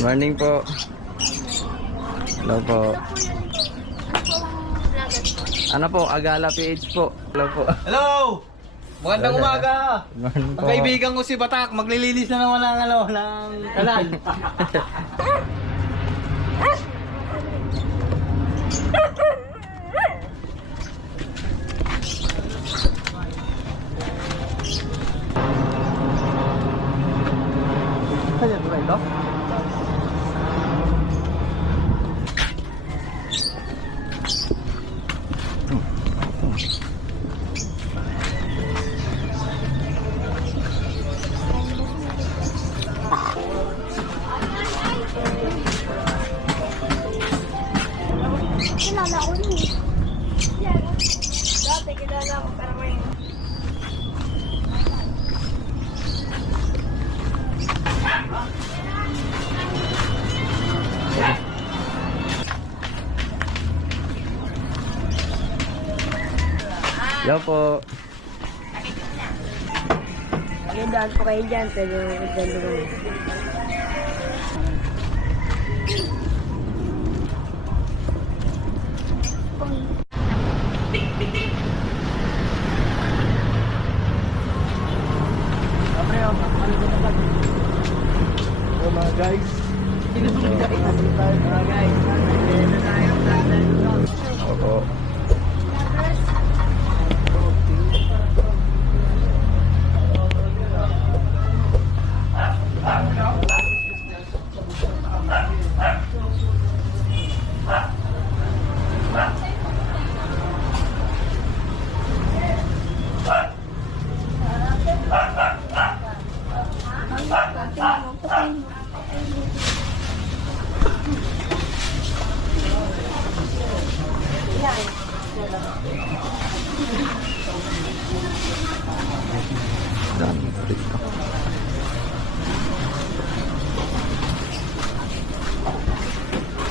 Morning po. Hello po. Ano po? Agala PH po. Hello po. Hello! Magandang umaga! Morning po. Ang kaibigan ko si Batak, maglilinis na naman ng kanal. Kaya ba ito? Kilala ko yun eh. Dati kilala ko pero ngayon. Hello po. Magandaan po kayo dyan. Pwede mo ko dyan naman. Oh mga guys. Opo. Dami dito.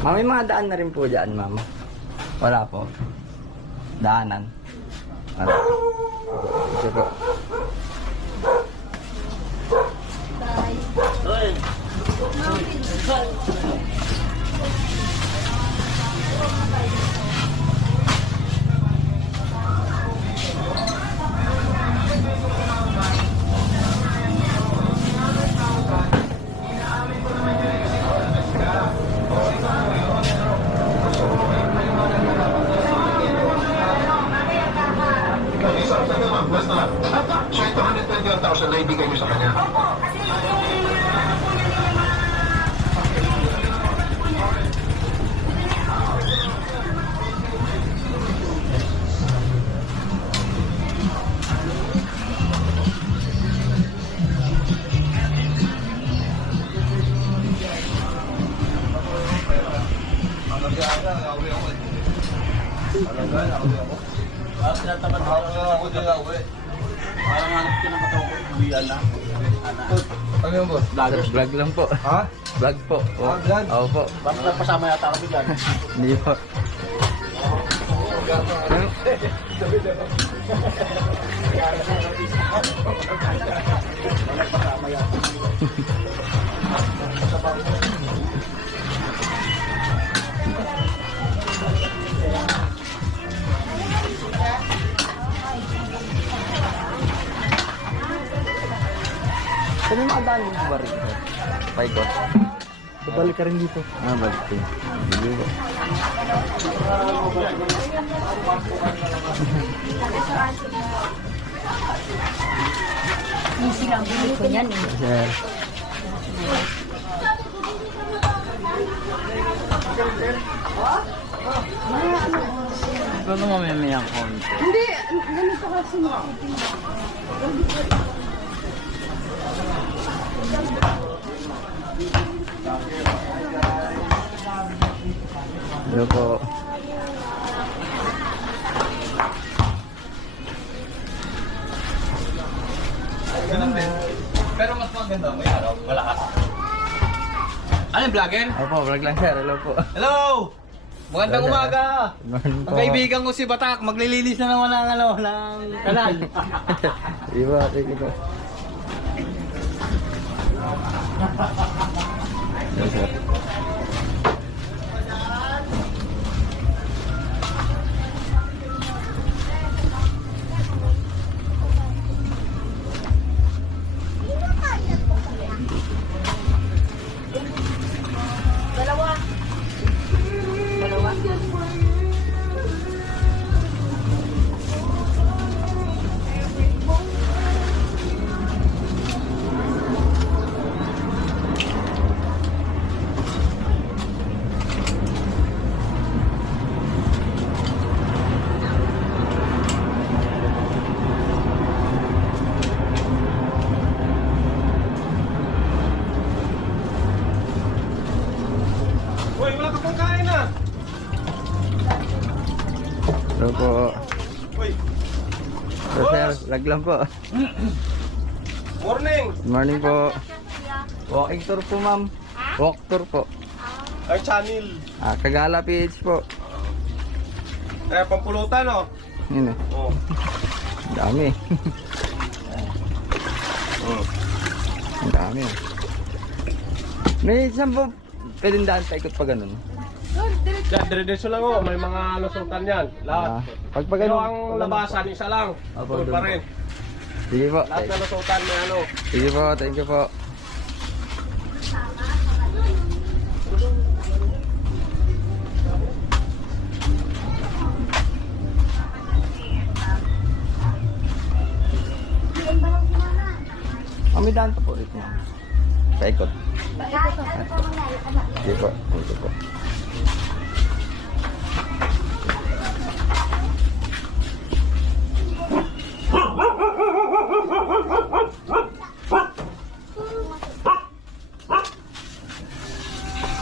Ma'am, may mga daan na rin po dyan, ma'am. Wala po. Daanan. Ano? Ito po. So ito 121,000 na ibigay nyo sa kanya. Tinatapat ako din ako eh. Parang hanap ko ng matawag ko. Bulian na. Ano yun boss? Vlog lang po. Ha? Vlog po. Ah, vlog? Oo po. Bakit nagpasama yata kami dyan? Hindi po. Saan yung mga daan yung ba rin? Paikot. Babalik ka rin dito. Ah, balik ko. Hindi po. Easy lang. Bili ko yan eh. Sir. Ano mamimiyang konti? Hindi. Ganito kasi Hello po. Ganun din. Pero mas maganda, may araw, malakas. Ano yung vlogger? Opo, vlog lang sir. Hello po. Hello! Magandang umaga! Morning po. Ang kaibigan ko si Batak, maglilinis na naman ng kanal. Iba, sige po. Yes, sir. Hello po. So, sir, lag lang po. Morning! Good morning po. Walking tour po, ma'am. Walk tour po. Ay, channel. Kagala PH po. Pampulutan, oh. Yun eh. Oh. Ang dami. Ang dami. May isang po pwedeng daan pa ikot pa ganun. Yan, dire-diretso lang, oh. May mga lusutan yan. Lahat. Pag pa Pero ganun. ang labasan, isa lang. Opo, Tuloy doon pa po. rin. Sige po. Lahat na lusutan, may ano. Sige po, thank you po. May daan pa po rito. Paikot. Sige po, thank you po.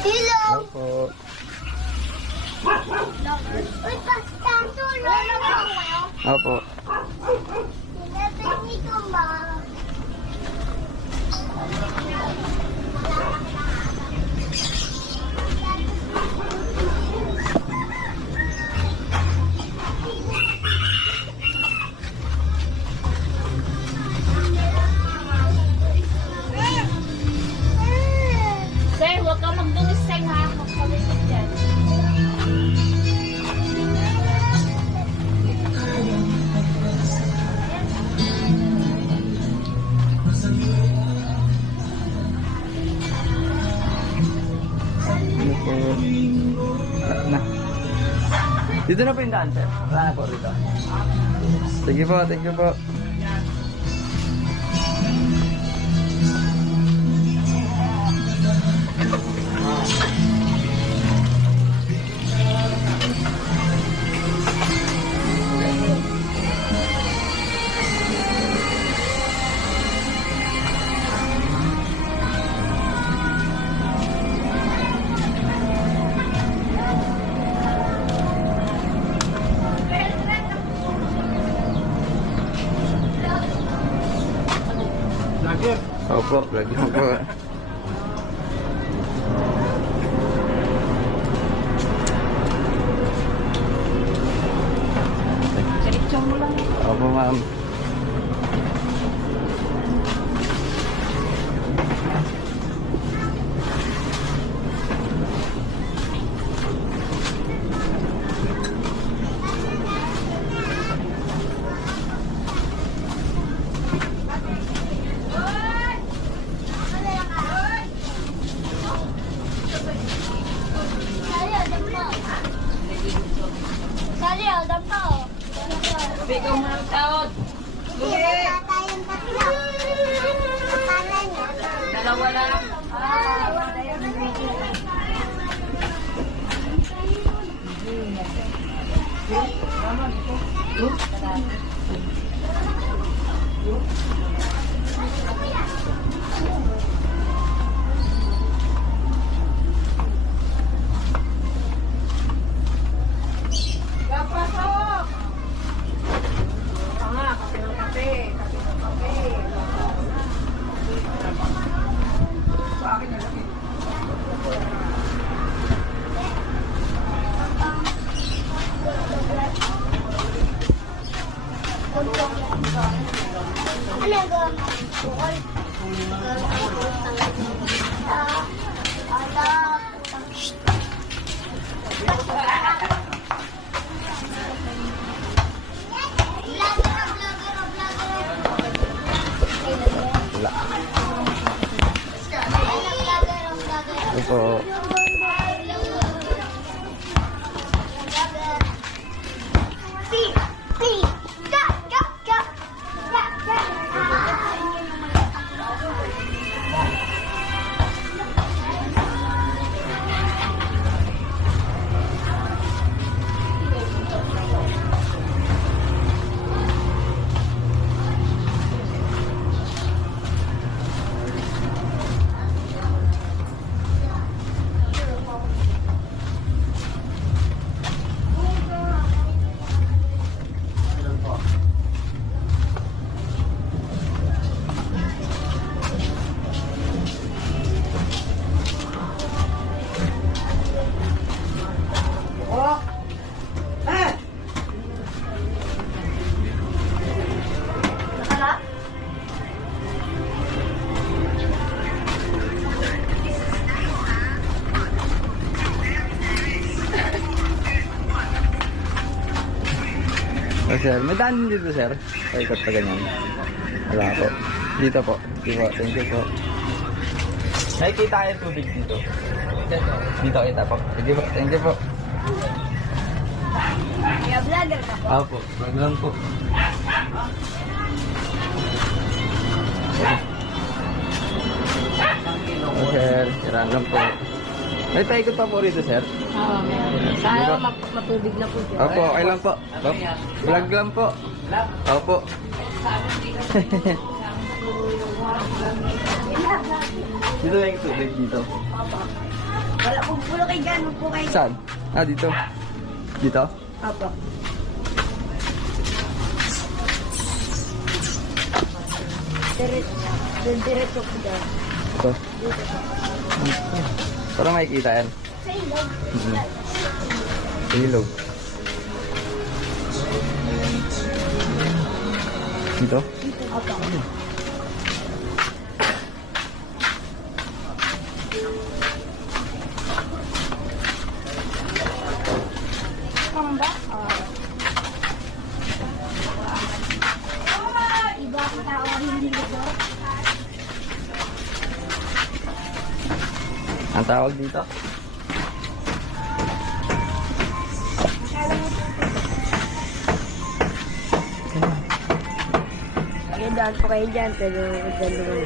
Hello! Hello po. Uy, basta tulong ako. Opo. Sinabi ko ba? Sir, huwag ka magdumisay ha. Magpalitin dyan. Ano po? Na. Dito na po yung daan, sir. Wala na po rito. Sige po, thank you po. Lagi. Opo, lagi mo po. Opo, ma'am. Sali, adam pa, oh. Bigaw mo ng taon. Tayong tatlo. Akala niya. Dalawa lang. Ano go? Bukol. Opo. sir. May daan din dito, sir. Paikot pa ganyan. Wala po. Dito po. Dito po. Thank you po. Nakikita kayo tubig dito. Dito kita po. Sige po. Thank you po. Kaya vlogger ka po. Opo. Vlog lang po. Sir, siraan lang po. May paikot pa po rito, sir. Oo, meron. Sana matubig na po siya. Opo, okay lang po. Vlog lang po. Opo. Dito na yung tubig dito. Wala pong pulo kayo dyan. Huwag po kayo. Saan? Ah, dito. Dito? Apo. Diretso po dyan. Ito. Para makikita yan. Sa ilog. Ilog. Dito? Apo. Kamba? Iba ang tao hindi nito. Ang tawag dito? Daan po kayo dyan, pero dyan naman.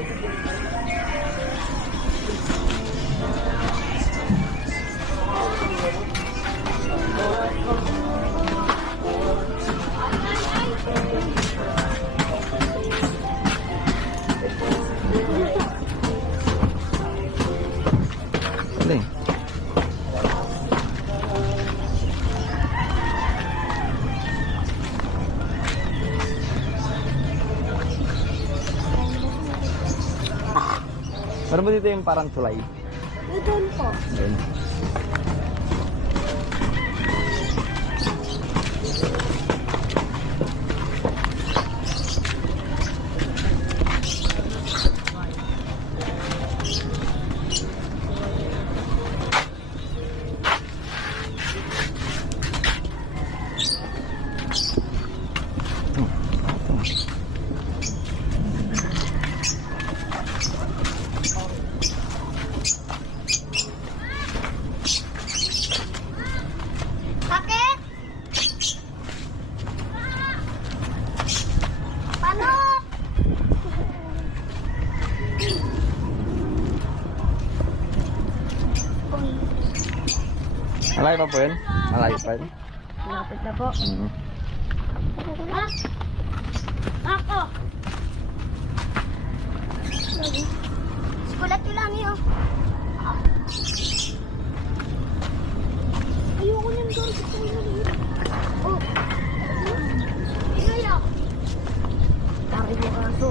Galing. Meron ba dito yung parang tulay? Doon po. Ayun. Bakit? Paano? Malayo pa po yun? Malayo pa yun? Lapit na po. Ako! Sikulat ko lang yun. Ayoko niyang doon. Oh. Inaya. Tari mo kaso.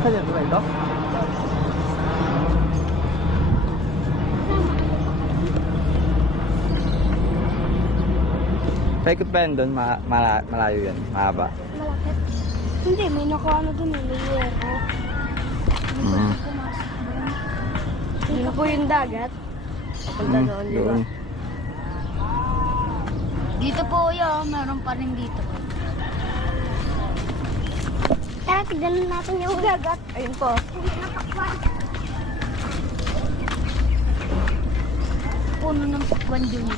Saan yung tulay ito? Paikot ba yan doon? Malayo yan? Mahaba? Malapit. Hindi, may nakuha na dun eh. May yero. Mm. Hindi na po yung dagat. Papunta doon, di ba? Doon. Dito po yun, meron pa rin dito. Tara, tignan natin yung dagat. Ayun po. Puno ng pakwan dun.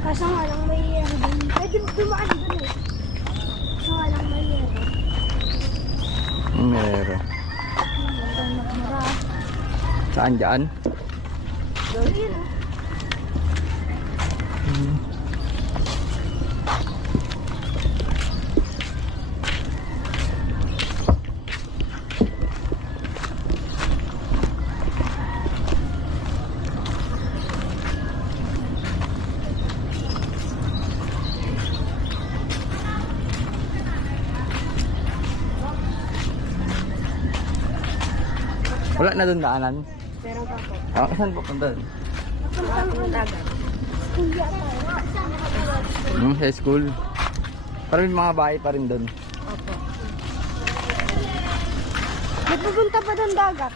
Kaso nga lang may yero dun. Pwede dumaan dun eh. Kaso nga lang may yero. Meron. Saan dyan? Doon yun ah. Wala na doon daanan. Pero pa po. Ah, saan po punta? Ang dagat. School yata. Sa school. Parang may mga bahay pa rin doon. Opo. May pupunta pa doon dagat.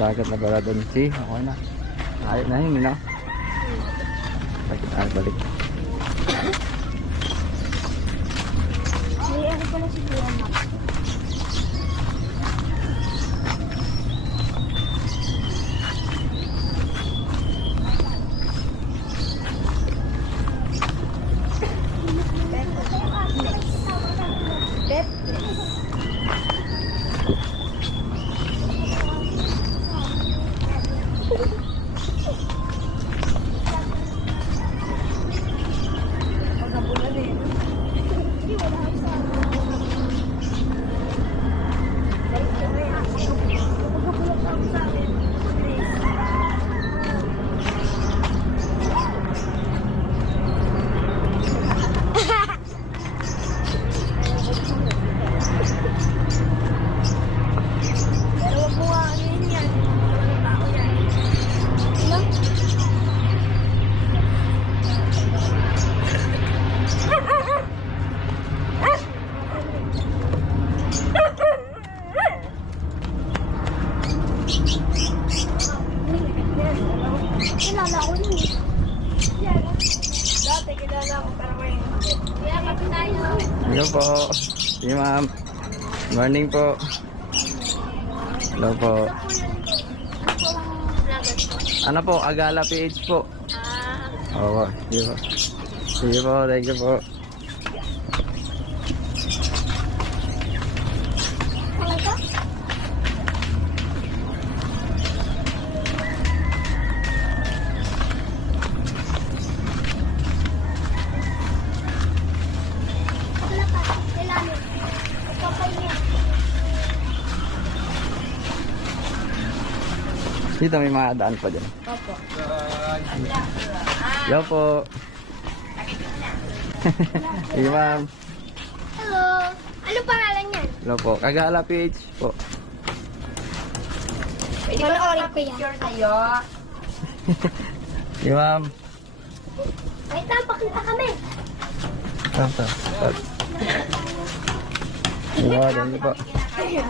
Dagat na pala doon. See, okay na. Ayos na yun, no? Balik. May ano pala siguro na. Pep. Kilala ko yun eh. Dati kilala ko pero ngayon. Kaya kapit tayo. Hello po. Sige, ma'am. Morning po. Hello po. Ano po? Agala PH po. Oo. Sige po. Sige po. Thank you po. Dito may mga daan pa dyan. Opo. Hello po. Sige, ma'am. Hello. Ano pangalan niyan? Hello po. Kagala PH po. Panoorin ko yan. Sige, ma'am. Wait lang, pakita kami. Ito. Hello, thank you po. Paglit.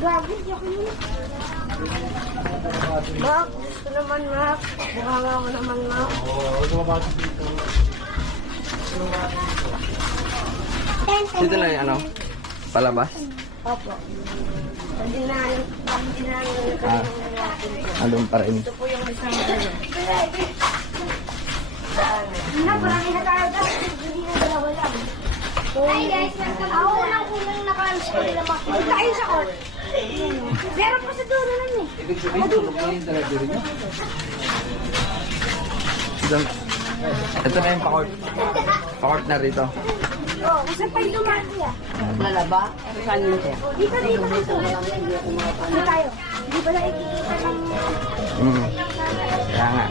Grabe, joke yun. Mak, gusto naman, Mak. Bukanga ko naman, Mak. Dito lang yung ano? Palabas? Opo. Hindi na Andun pa rin. ito po yung isang ano. Na, marami na tayo daw. Hindi na dalawa lang. Hi guys, ako lang unang nakalis ko nila makikita tayo sa court. Meron pa sa dulo lang eh. Ibig sabihin, tulog na yung dalawa niya? Ito na yung pa-court. Pa-court na rito. Oo, kasi pa yung dumati ah. Lalaba? Saan mo siya? Dito. Dito tayo. Hindi ba na ikikita ng... Kaya nga.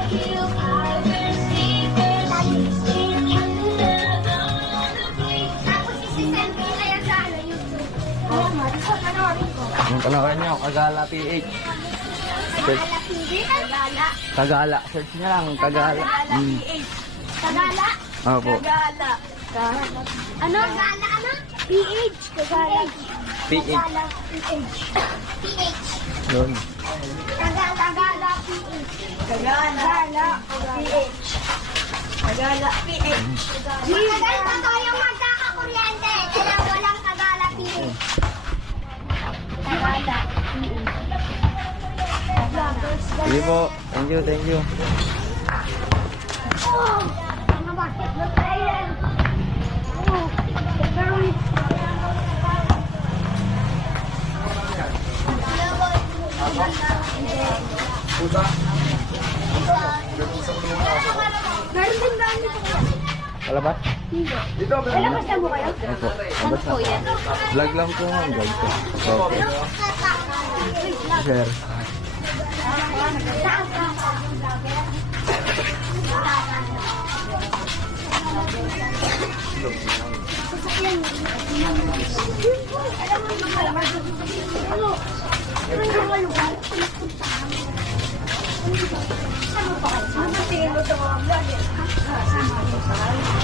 Tapos isi-send ko na yan sa YouTube. Oo nga, dito panoorin ko. Yung panoorin nyo, Kagala PH. Search. Kagala TV? Kagala. Kagala. Search nyo lang, Kagala. Kagala? Opo. Kagala. Ano? Kagala ano? PH. Kagala. PH. Kagala PH. PH. Yun. Kagala PH. Kagala PH. Kagala PH. Matagal pa tayong magkakakuryente. Kaya walang Kagala PH. Kagala PH. Sige po. Thank you, thank you. Oh! Mga bakit na tayo? Oh! Very... Meron din daan dito. Palabas? May labas na mo kayo? Opo. Ano po yan? Vlog lang po ma'am. Vlog po. Okay. Share. Alam mo yung malabas. Ano? Ano yung mga lugar? Sama pa kayo? Ano tingin mo sa mga vlog eh? Sama mo sa kayo?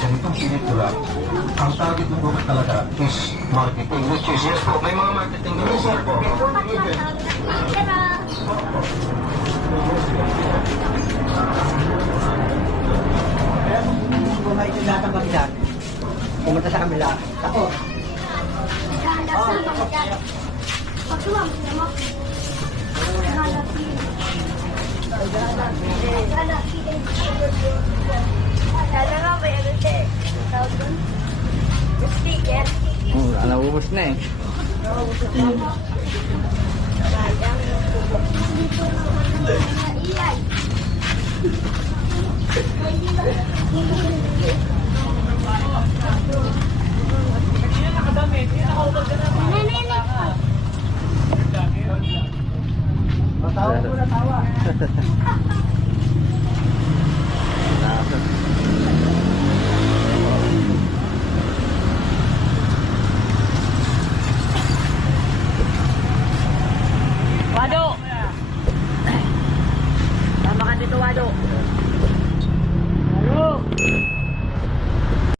Ganitong sinitula, ang target ng group talaga is marketing, which is, yes po, may mga marketing din sir po. Buhay ko lahat ang kapitan. Pumunta sa kamila. Ako, Sticker. Naubos na eh. Iyan. matawa ko na tawa. Wado! Tama ka dito, Wado. Ano?